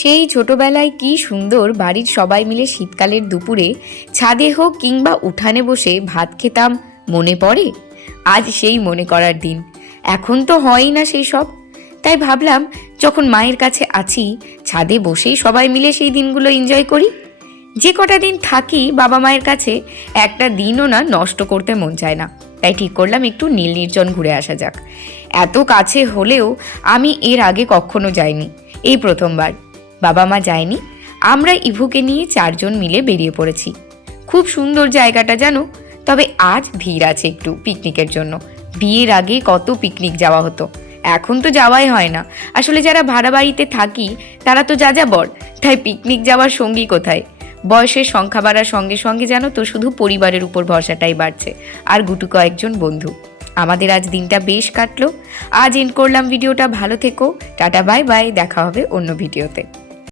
সেই ছোটবেলায় কি সুন্দর বাড়ির সবাই মিলে শীতকালের দুপুরে ছাদে হোক কিংবা উঠানে বসে ভাত খেতাম, মনে পড়ে? আজ সেই মনে করার দিন। এখন তো হয়ই না সেই সব। তাই ভাবলাম, যখন মায়ের কাছে আছি, ছাদে বসেই সবাই মিলে সেই দিনগুলো এনজয় করি। যে কটা দিন থাকি বাবা মায়ের কাছে, একটা দিনও না নষ্ট করতে মন চায় না। তাই ঠিক করলাম একটু নীল নির্জন ঘুরে আসা যাক। এত কাছে হলেও আমি এর আগে কখনো যাইনি, এই প্রথমবার। বাবা মা যায়নি, আমরা ইভুকে নিয়ে 4 জন মিলে বেরিয়ে পড়েছি। খুব সুন্দর জায়গাটা জানো, তবে আজ ভিড় আছে একটু পিকনিকের জন্য। বিয়ের আগে কত পিকনিক যাওয়া হতো, এখন তো যাওয়াই হয় না। আসলে যারা ভাড়া বাড়িতে থাকি তারা তো যাযাবর, তাই পিকনিক যাওয়ার সঙ্গী কোথায়? বয়সের সংখ্যা বাড়ার সঙ্গে সঙ্গে জানো তো শুধু পরিবারের উপর ভরসাটাই বাড়ছে, আর গুটু কয়েকজন বন্ধু। আমাদের আজ দিনটা বেশ কাটলো। আজ এন্ড করলাম ভিডিওটা। ভালো থেকো, টাটা বাই বাই, দেখা হবে অন্য ভিডিওতে।